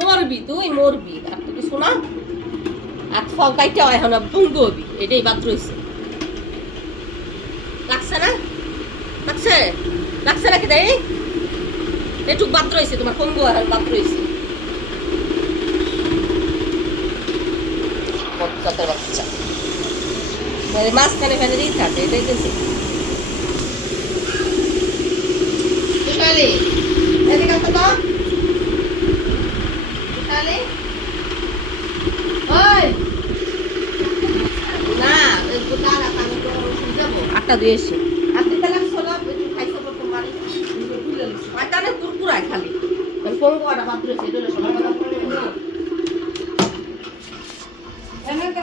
মরবি তুই মরবি আর তো কিছু না আর ফাও কাইটা এখন ভঙ্গ হবি এটাই বাদ রয়েছে লাগছে না লাগছে লাগছে নাকি তাই একটু বাদ রয়েছে তোমার কম্ব এখন বাদ রয়েছে বজ্জাতের বাচ্চা মাঝখানে ফেলে দিয়ে থাকে এটাই গেছে এদিকে আসো তো না আটটা দিয়েছি আপনি তাহলে খাইছো তোমার কুরকুরায় খালি পঙ্গুয়াটা মাত্র